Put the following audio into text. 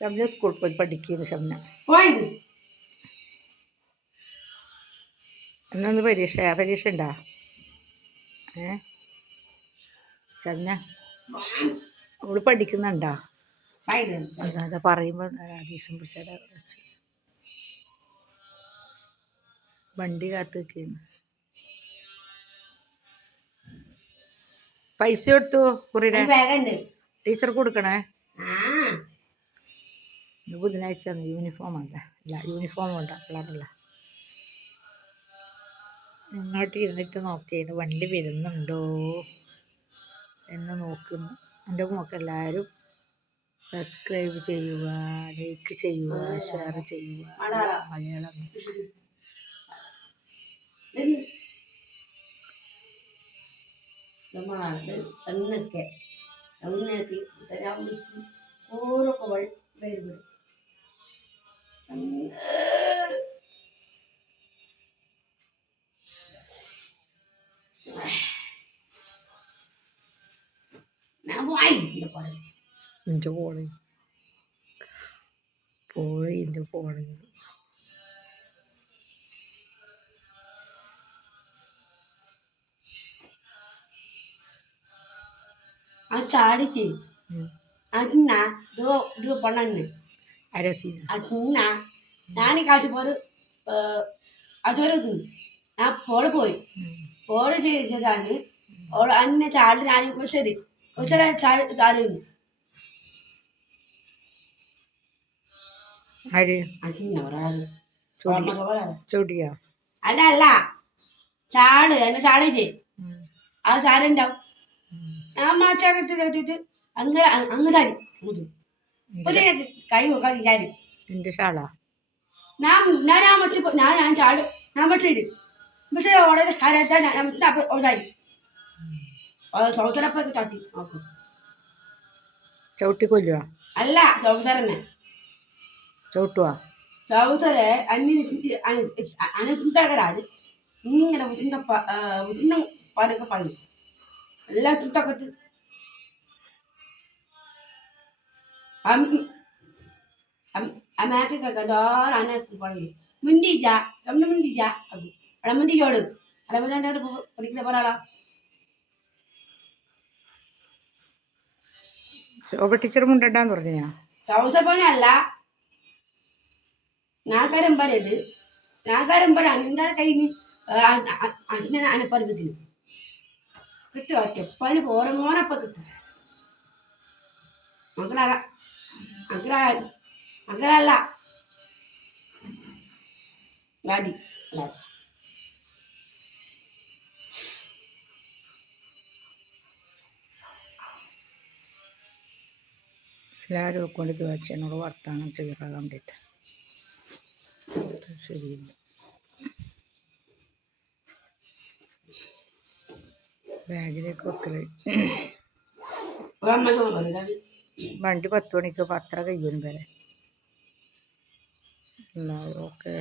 ഷംന സ്കൂളിൽ പോയി പഠിക്കുന്നു. ഷംന എന്നൊന്ന് പരീക്ഷ ഉണ്ടാ? ഷംന അവള് പഠിക്കുന്നുണ്ടാ? അതാ പറയുമ്പോ ദേഷ്യം പിടിച്ചാൽ വെച്ച് വണ്ടി കാത്ത് നിൽക്കുന്നു. പൈസ കൊടുത്തു കുറിയുടെ ടീച്ചർ കൊടുക്കണേ. ബുധനാഴ്ച യൂണിഫോം അല്ല യൂണിഫോം ഉണ്ട്. കളറുള്ള ഇങ്ങോട്ട് ഇരുന്നിട്ട് നോക്കിയത് വണ്ടി വരുന്നുണ്ടോ എന്ന് നോക്കുന്നു. എൻ്റെ മോക്കെല്ലാവരും സബ്സ്ക്രൈബ് ചെയ്യുക, ലൈക്ക് ചെയ്യുക, ഷെയർ ചെയ്യുക. മലയാളം ಸಣ್ಣಕ್ಕೆ ಸಣ್ಣಕ್ಕೆ ಓರಕ್ಕೆ ಬೇರೆ എൻ്റെ പോളെ അത് ചാടിച്ച് അതിന്ന ഇത് പണ്ണു അതിന്ന ഞാൻ കാശ് പോറ് അതൊരു ഞാൻ പോള് പോയി പോള് ചെയ്താണ് ഓൾ അന്നെ ചാടി ഞാൻ ശരി ചാടി ചൂടിയാ അല്ല അല്ല ചാട് എന്നെ ചാടിച്ച് ആ ചാടുണ്ടാവും. ഞാൻ മാച്ചാകത്ത് കേട്ടിട്ട് അങ്ങനെ അങ്ങനെ ഒരു കൈ നോക്കാൻ എന്റെ ഷാളാ ഞാൻ മറ്റു ഞാൻ ചാട് ഞാൻ മറ്റേത് പക്ഷേ ഓടെ കരത്താൻ ഓടായി സൗത്തരപ്പൊക്കെ ചാട്ടി നോക്കും. ചവിട്ടിക്കൊല്ലുക അല്ല സൗതരനെ ചവിട്ടുവാ സൗതരെ അനന്തകരാത് ഇങ്ങനെ ഉന്ന പരക്കെ പറയും എല്ലാ ചിന്തക്കത്ത് അമ്മക്കൊക്കെ പറയും മിണ്ടിച്ച നമ്മൾ മിണ്ടിച്ച അത് അളമന്തിയോട് അളമന്റെ പഠിക്കുന്ന പറയാ ശോഭ ടീച്ചർ മുണ്ടാന്ന് പറഞ്ഞ സൗസപ്പനല്ല നാക്കാരം പറയത് നാക്കാരം പറ അന്റെ കയ്യിൽ അച്ഛനെ അനപ്പറഞ്ഞിട്ടില്ല കിട്ടുക ചെപ്പന് പോരമോനപ്പ കിട്ടും. അങ്ങനല്ല ഗാഡി എല്ലാവരും കൊണ്ട് അച്ഛനോട് വർത്താനം ക്ലിയറാകാൻ വേണ്ടിയിട്ട് ശരിയില്ല. ബാഗിലേക്ക് വെക്കല് വണ്ടി 10 മണിക്ക് 10 കഴിയും വരെ എല്ലാവരും ഓക്കെ.